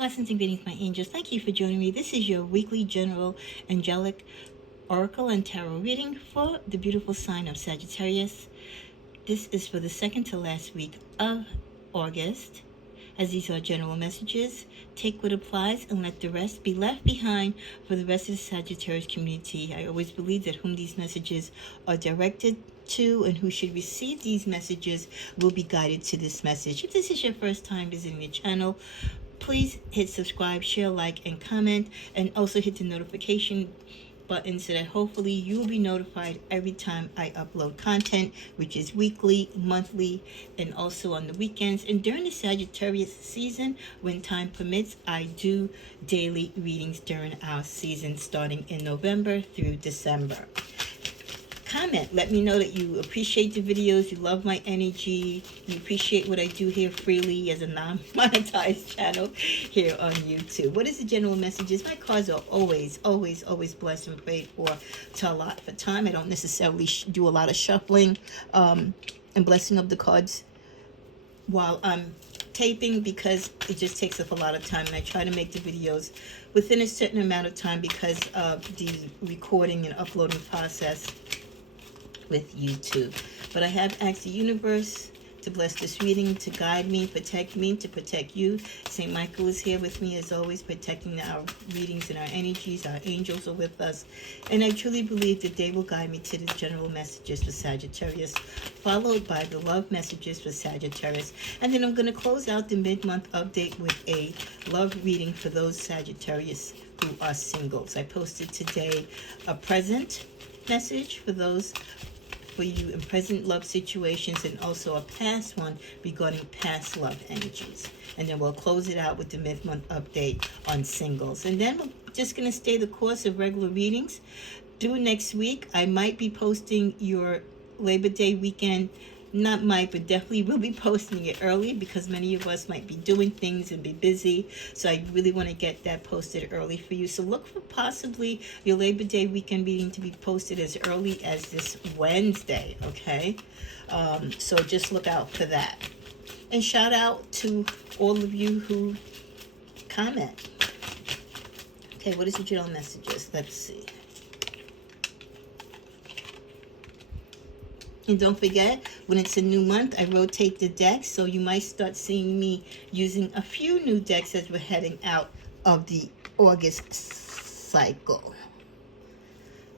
Blessings and greetings, my angels. Thank you for joining me. This is your weekly general angelic oracle and tarot reading for the beautiful sign of Sagittarius. This is for the second to last week of August. As these are general messages, take what applies and let the rest be left behind for the rest of the Sagittarius community. I always believe that whom these messages are directed to and who should receive these messages will be guided to this message. If this is your first time visiting the channel, please hit subscribe, share, like, and comment, and also hit the notification button so that hopefully you will be notified every time I upload content, which is weekly, monthly, and also on the weekends. And during the Sagittarius season, when time permits, I do daily readings during our season starting in November through December. Comment, let me know that you appreciate the videos, you love my energy, you appreciate what I do here freely as a non-monetized channel here on YouTube. What is the general messages? My cards are always blessed and prayed for to a lot for time. I don't necessarily do a lot of shuffling and blessing of the cards while I'm taping because it just takes up a lot of time, and I try to make the videos within a certain amount of time because of the recording and uploading process with YouTube. But I have asked the universe to bless this reading, to guide me, to protect you. St. Michael is here with me as always, protecting our readings and our energies. Our angels are with us. And I truly believe that they will guide me to the general messages for Sagittarius, followed by the love messages for Sagittarius. And then I'm going to close out the mid-month update with a love reading for those Sagittarius who are singles. I posted today a present message for those for you in present love situations, and also a past one regarding past love energies. And then we'll close it out with the mid-month update on singles. And then we're just going to stay the course of regular readings. Due next week, I might be posting your Labor Day weekend. Not might, but definitely will be posting it early because many of us might be doing things and be busy. So I really want to get that posted early for you. So look for possibly your Labor Day weekend reading to be posted as early as this Wednesday, okay? So just look out for that. And shout out to all of you who comment. Okay, what is the general messages? Let's see. And don't forget, when it's a new month, I rotate the decks, so you might start seeing me using a few new decks as we're heading out of the August cycle.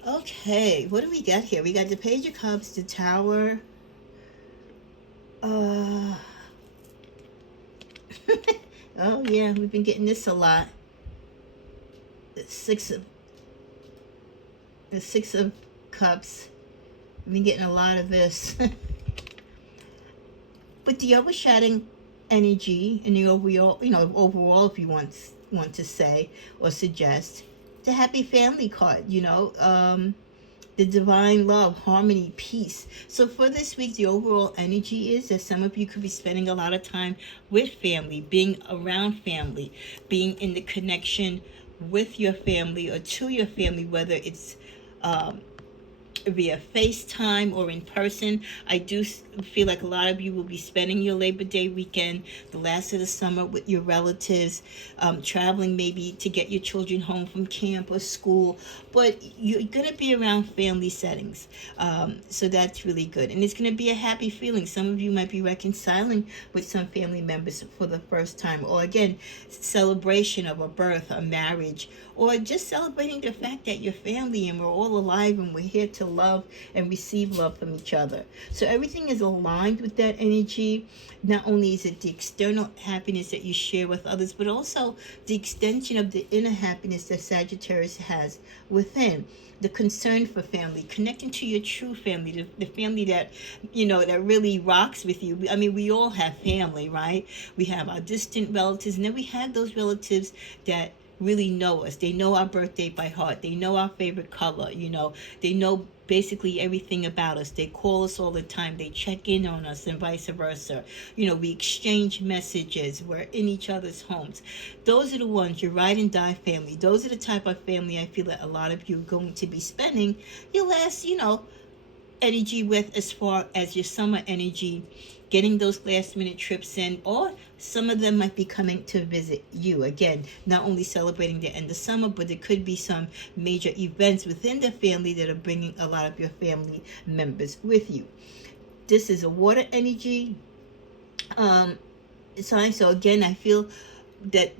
Okay, what do we got here? We got the Page of Cups, the Tower. Oh yeah, we've been getting this a lot. The Six of Cups. I've been getting a lot of this. With the overshadowing energy and the overall, overall, if you want to say or suggest, the happy family card, the divine love, harmony, peace. So for this week, the overall energy is that some of you could be spending a lot of time with family, being around family, being in the connection with your family or to your family, whether it's via FaceTime or in person. I do feel like a lot of you will be spending your Labor Day weekend, the last of the summer, with your relatives, traveling maybe to get your children home from camp or school, but you're going to be around family settings. So that's really good. And it's going to be a happy feeling. Some of you might be reconciling with some family members for the first time, or again, celebration of a birth, a marriage, or just celebrating the fact that you're family and we're all alive and we're here to love and receive love from each other. So everything is aligned with that energy. Not only is it the external happiness that you share with others, but also the extension of the inner happiness that Sagittarius has within. The concern for family, connecting to your true family, the family that, that really rocks with you. I mean, we all have family, right? We have our distant relatives, and then we have those relatives that really know us. They know our birthday by heart. They know our favorite color. They know basically everything about us. They call us all the time. They check in on us and vice versa. We exchange messages. We're in each other's homes. Those are the ones, your ride and die family. Those are the type of family I feel that a lot of you are going to be spending your last, energy with as far as your summer energy, getting those last minute trips in, or some of them might be coming to visit you. Again, not only celebrating the end of summer, but there could be some major events within the family that are bringing a lot of your family members with you. This is a water energy sign. So again, I feel that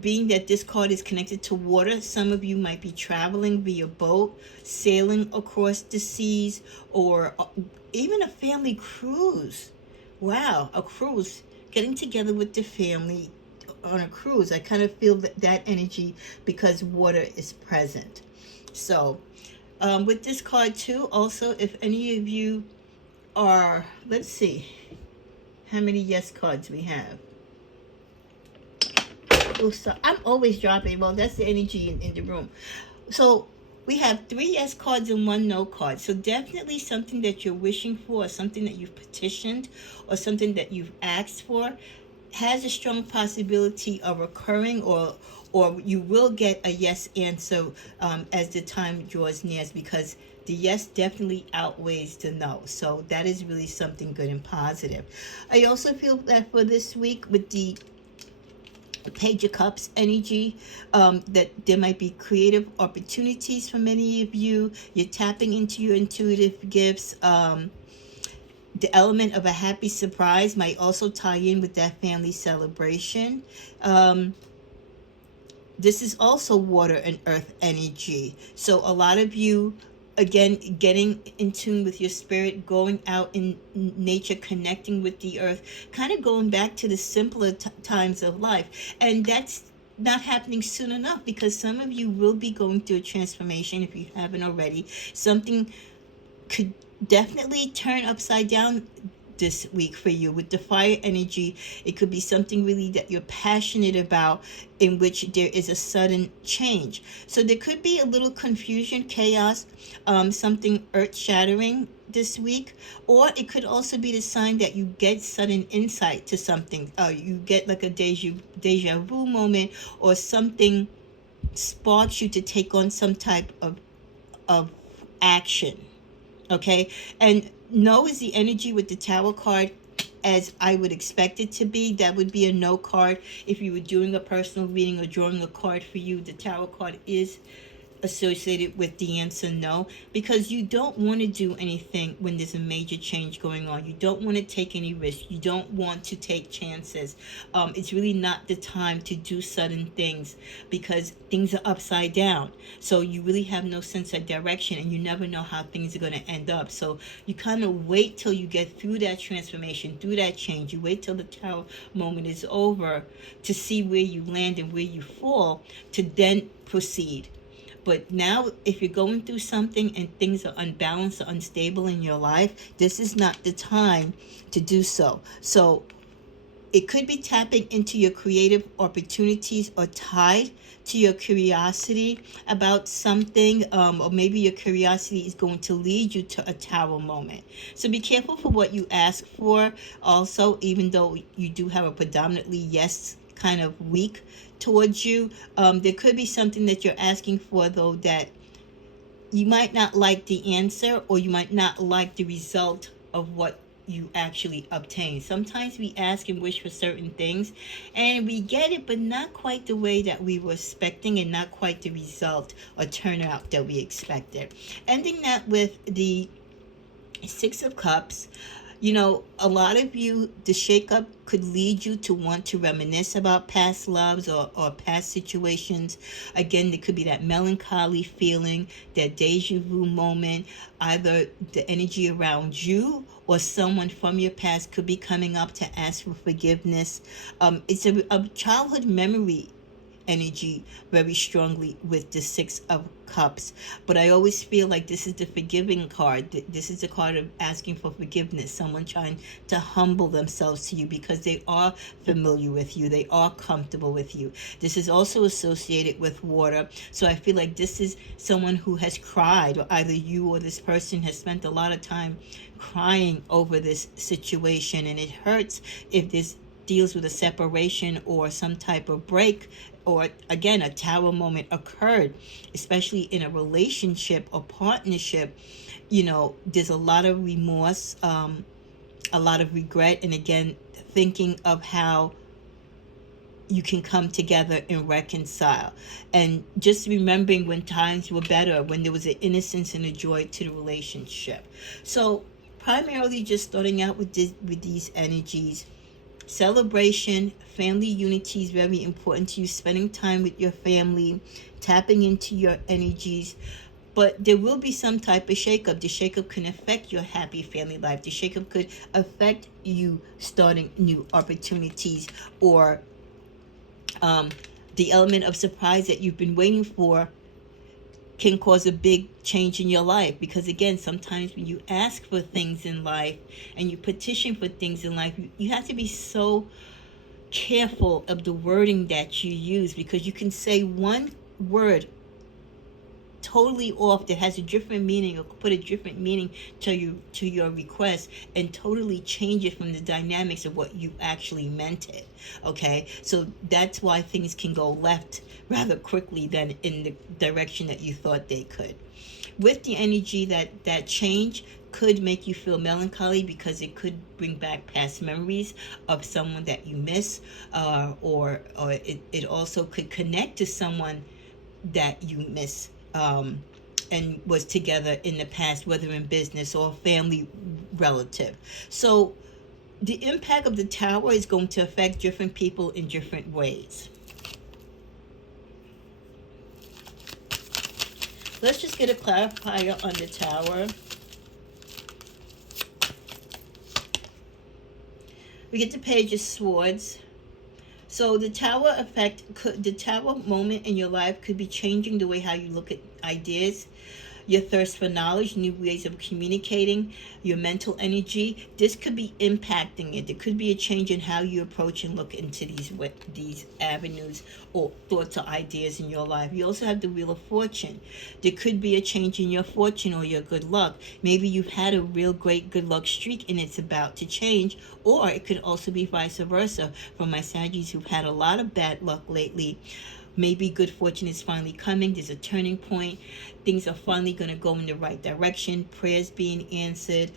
being that this card is connected to water, some of you might be traveling via boat, sailing across the seas, or even a family cruise. Wow, a cruise, getting together with the family on a cruise. I kind of feel that energy because water is present. So with this card too, also, if any of you are, let's see how many yes cards we have. Oh, so I'm always dropping. Well, that's the energy in the room. So we have 3 yes cards and 1 no card. So definitely something that you're wishing for, or something that you've petitioned, or something that you've asked for has a strong possibility of occurring, or you will get a yes answer as the time draws near, because the yes definitely outweighs the no. So that is really something good and positive. I also feel that for this week, with the Page of Cups energy, that there might be creative opportunities for many of you. You're tapping into your intuitive gifts. The element of a happy surprise might also tie in with that family celebration. This is also water and earth energy. So a lot of you, again, getting in tune with your spirit, going out in nature, connecting with the earth, kind of going back to the simpler times of life. And that's not happening soon enough, because some of you will be going through a transformation if you haven't already. Something could definitely turn upside down this week for you with the fire energy. It could be something really that you're passionate about, in which there is a sudden change. So there could be a little confusion, chaos, something earth-shattering this week. Or it could also be the sign that you get sudden insight to something. You get like a deja vu moment, or something sparks you to take on some type of action. Okay, and no is the energy with the Tower card, as I would expect it to be. That would be a no card if you were doing a personal reading or drawing a card for you. The Tower card is associated with the answer no, because you don't want to do anything when there's a major change going on. You don't want to take any risks. You don't want to take chances. It's really not the time to do sudden things, because things are upside down. So you really have no sense of direction, and you never know how things are going to end up. So you kind of wait till you get through that transformation, through that change. You wait till the Tower moment is over to see where you land and where you fall, to then proceed. But now, if you're going through something and things are unbalanced or unstable in your life, this is not the time to do so. So it could be tapping into your creative opportunities, or tied to your curiosity about something, or maybe your curiosity is going to lead you to a Tower moment. So be careful for what you ask for. Also, even though you do have a predominantly yes kind of week towards you, there could be something that you're asking for, though, that you might not like the answer, or you might not like the result of what you actually obtain. Sometimes we ask and wish for certain things, and we get it, but not quite the way that we were expecting, and not quite the result or turnout that we expected. Ending that with the 6 of Cups. You know, a lot of you, the shakeup could lead you to want to reminisce about past loves, or past situations. Again, there could be that melancholy feeling, that deja vu moment. Either the energy around you or someone from your past could be coming up to ask for forgiveness. It's a childhood memory energy very strongly with the 6 of Cups. But I always feel like this is the forgiving card. This is the card of asking for forgiveness. Someone trying to humble themselves to you, because they are familiar with you. They are comfortable with you. This is also associated with water. So I feel like this is someone who has cried, or either you or this person has spent a lot of time crying over this situation. And it hurts if this deals with a separation or some type of break, or again, a Tower moment occurred, especially in a relationship or partnership. there's a lot of remorse, a lot of regret, and again, thinking of how you can come together and reconcile, and just remembering when times were better, when there was an innocence and a joy to the relationship. So primarily just starting out with these energies. Celebration, family unity is very important to you, spending time with your family, tapping into your energies. But there will be some type of shakeup. The shakeup can affect your happy family life. The shakeup could affect you starting new opportunities, or the element of surprise that you've been waiting for can cause a big change in your life. Because again, sometimes when you ask for things in life and you petition for things in life, you have to be so careful of the wording that you use, because you can say one word totally off that has a different meaning, or put a different meaning to your request, and totally change it from the dynamics of what you actually meant it. Okay, so that's why things can go left rather quickly than in the direction that you thought they could. With the energy, that change could make you feel melancholy, because it could bring back past memories of someone that you miss, or it also could connect to someone that you miss, and was together in the past, whether in business or family relative. So the impact of the tower is going to affect different people in different ways. Let's just get a clarifier on the tower. We get the Page of Swords. So the tower the tower moment in your life could be changing the way how you look at ideas, your thirst for knowledge, new ways of communicating, your mental energy. This could be impacting it. There could be a change in how you approach and look into these avenues or thoughts or ideas in your life. You also have the Wheel of Fortune. There could be a change in your fortune or your good luck. Maybe you've had a real great good luck streak and it's about to change, or it could also be vice versa. For my Saggies who've had a lot of bad luck lately, maybe good fortune is finally coming. There's a turning point. Things are finally going to go in the right direction. Prayers being answered.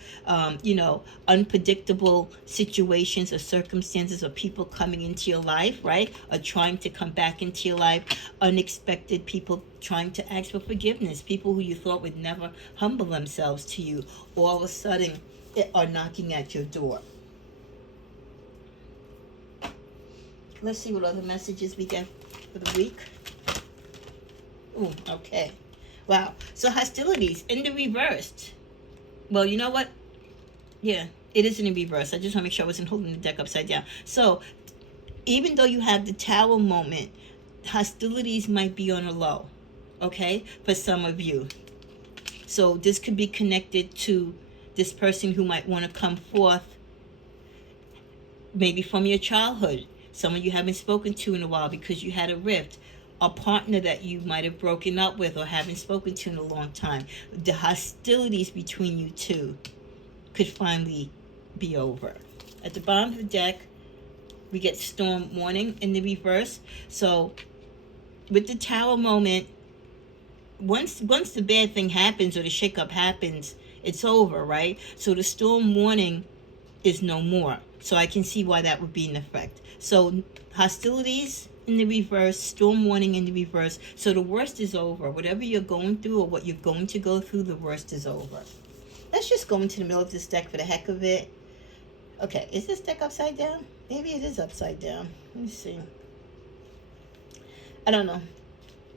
Unpredictable situations or circumstances or people coming into your life, right? Or trying to come back into your life. Unexpected people trying to ask for forgiveness. People who you thought would never humble themselves to you, all of a sudden are knocking at your door. Let's see what other messages we get for the week. Ooh, okay. Wow. So hostilities in the reversed. Well, you know what? Yeah, it is in the reverse. I just want to make sure I wasn't holding the deck upside down. So even though you have the tower moment, hostilities might be on a low, okay, for some of you. So this could be connected to this person who might want to come forth, maybe from your childhood. Someone you haven't spoken to in a while because you had a rift. A partner that you might have broken up with or haven't spoken to in a long time. The hostilities between you two could finally be over. At the bottom of the deck, we get Storm Warning in the reverse. So with the Tower moment, once the bad thing happens or the shakeup happens, it's over, right? So the Storm Warning is no more. So I can see why that would be in effect. So hostilities in the reverse, storm warning in the reverse. So the worst is over. Whatever you're going through or what you're going to go through, the worst is over. Let's just go into the middle of this deck for the heck of it. Okay, is this deck upside down? Maybe it is upside down. Let me see. I don't know.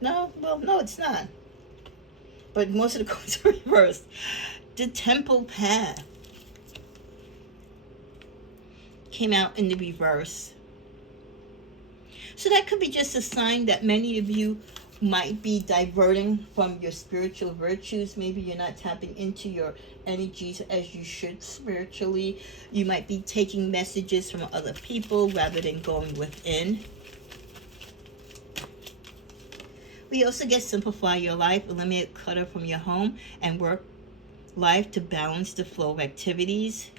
No, it's not. But most of the cards are reversed. The Temple Path came out in the reverse. So that could be just a sign that many of you might be diverting from your spiritual virtues. Maybe you're not tapping into your energies as you should spiritually. You might be taking messages from other people rather than going within. We also get Simplify Your Life, eliminate clutter from your home and work life to balance the flow of activities.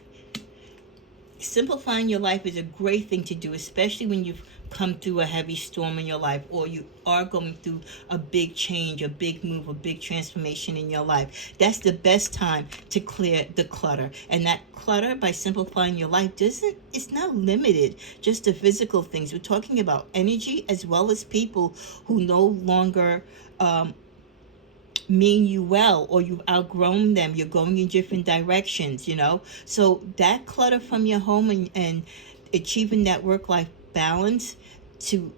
Simplifying your life is a great thing to do, especially when you've come through a heavy storm in your life, or you are going through a big change, a big move, a big transformation in your life, that's the best time to clear the clutter. And that clutter, by simplifying your life, it's not limited just to physical things. We're talking about energy as well as people who no longer mean you well, or you've outgrown them, you're going in different directions, so that clutter from your home, and achieving that work-life balance to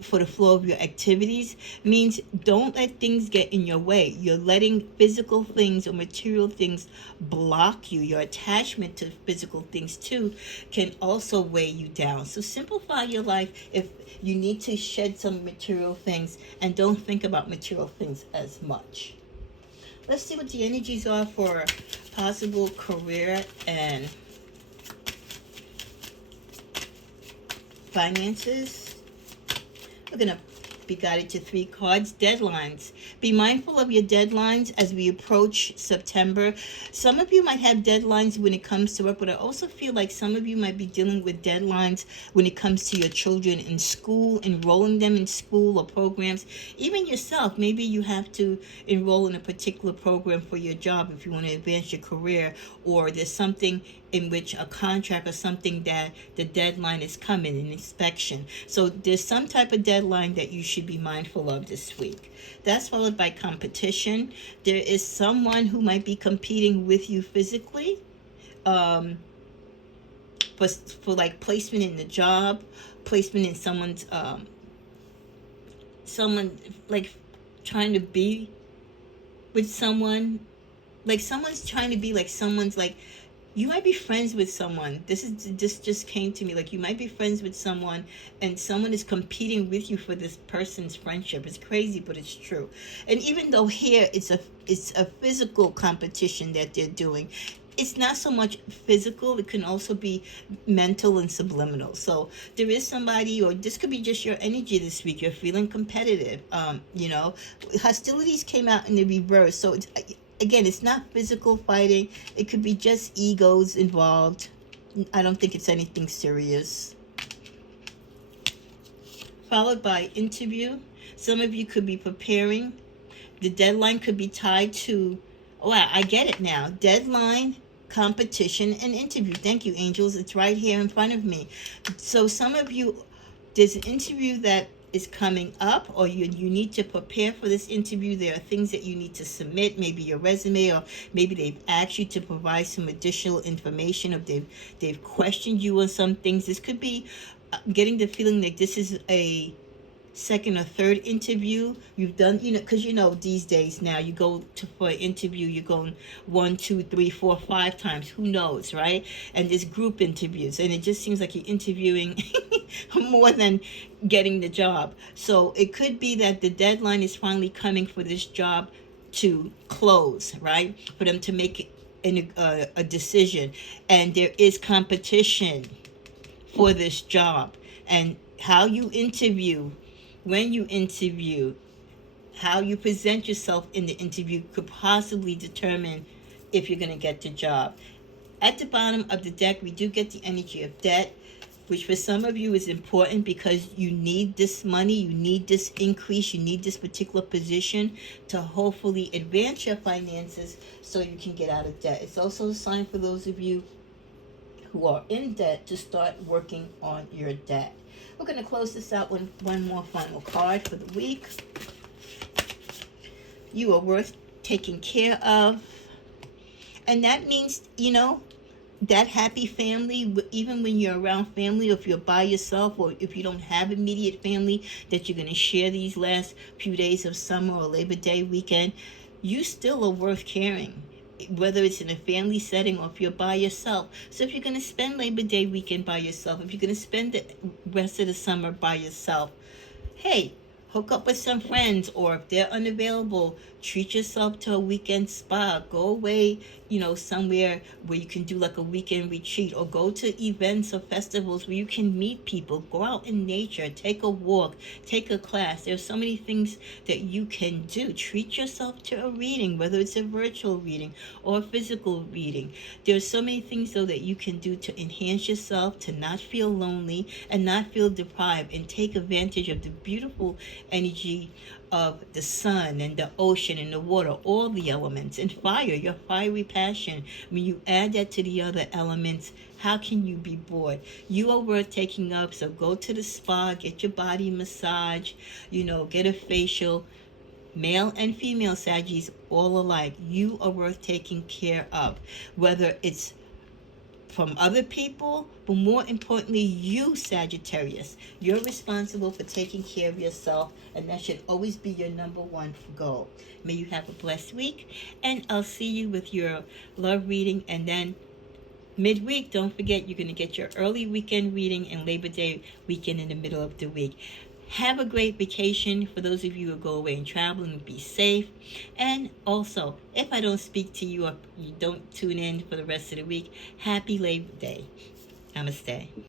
for the flow of your activities, means don't let things get in your way. You're letting physical things or material things block you. Your attachment to physical things too can also weigh you down. So simplify your life if you need to shed some material things, and don't think about material things as much. Let's see what the energies are for possible career and finances. We're going to be guided to 3 cards. Deadlines. Be mindful of your deadlines as we approach September. Some of you might have deadlines when it comes to work, but I also feel like some of you might be dealing with deadlines when it comes to your children in school, enrolling them in school or programs. Even yourself, maybe you have to enroll in a particular program for your job if you want to advance your career, or there's something in which a contract or something that the deadline is coming, an inspection. So there's some type of deadline that you should be mindful of this week. That's followed by competition. There is someone who might be competing with you physically, for like placement in the job, placement in someone like trying to be with someone, like someone's trying to be like someone's like. You might be friends with someone. This just came to me. Like, you might be friends with someone, and someone is competing with you for this person's friendship. It's crazy, but it's true. And even though here it's a physical competition that they're doing, it's not so much physical. It can also be mental and subliminal. So there is somebody, or this could be just your energy this week. You're feeling competitive. Hostilities came out in the reverse. So again, it's not physical fighting. It could be just egos involved. I don't think it's anything serious. Followed by interview. Some of you could be preparing. The deadline could be tied to, I get it now. Deadline, competition, and interview. Thank you, angels. It's right here in front of me. So some of you, there's an interview that is coming up, or you need to prepare for this interview. There are things that you need to submit, maybe your resume, or maybe they've asked you to provide some additional information, or they've questioned you on some things. This could be getting the feeling that this is a second or third interview you've done, because these days now you go for an interview, you're going 1, 2, 3, 4, 5 times, who knows, right? And there's group interviews, and it just seems like you're interviewing more than getting the job. So it could be that the deadline is finally coming for this job to close, right? For them to make a decision, and there is competition for this job. And how you interview, when you interview, how you present yourself in the interview could possibly determine if you're going to get the job. At the bottom of the deck, we do get the energy of debt, which for some of you is important because you need this money, you need this increase, you need this particular position to hopefully advance your finances so you can get out of debt. It's also a sign for those of you who are in debt to start working on your debt. We're going to close this out with one more final card for the week. You are worth taking care of. And that means, that happy family, even when you're around family, or if you're by yourself, or if you don't have immediate family that you're going to share these last few days of summer or Labor Day weekend, you still are worth caring, whether it's in a family setting or if you're by yourself. So if you're going to spend Labor Day weekend by yourself, if you're going to spend the rest of the summer by yourself, hey, Hook up with some friends, or if they're unavailable, treat yourself to a weekend spa. Go away, somewhere where you can do like a weekend retreat, or go to events or festivals where you can meet people. Go out in nature, take a walk, take a class. There's so many things that you can do. Treat yourself to a reading, whether it's a virtual reading or a physical reading. There's so many things though that you can do to enhance yourself, to not feel lonely and not feel deprived, and take advantage of the beautiful energy of the sun and the ocean and the water, all the elements, and fire, your fiery passion. When you add that to the other elements, how can you be bored? You are worth taking up, so go to the spa, get your body massage, get a facial. Male and female Saggies, all alike, you are worth taking care of. Whether it's from other people, but more importantly, you, Sagittarius. You're responsible for taking care of yourself, and that should always be your number one goal. May you have a blessed week, and I'll see you with your love reading, and then midweek, don't forget, you're going to get your early weekend reading and Labor Day weekend in the middle of the week. Have a great vacation. For those of you who go away and travel, and be safe. And also, if I don't speak to you or you don't tune in for the rest of the week, happy Labor Day. Namaste.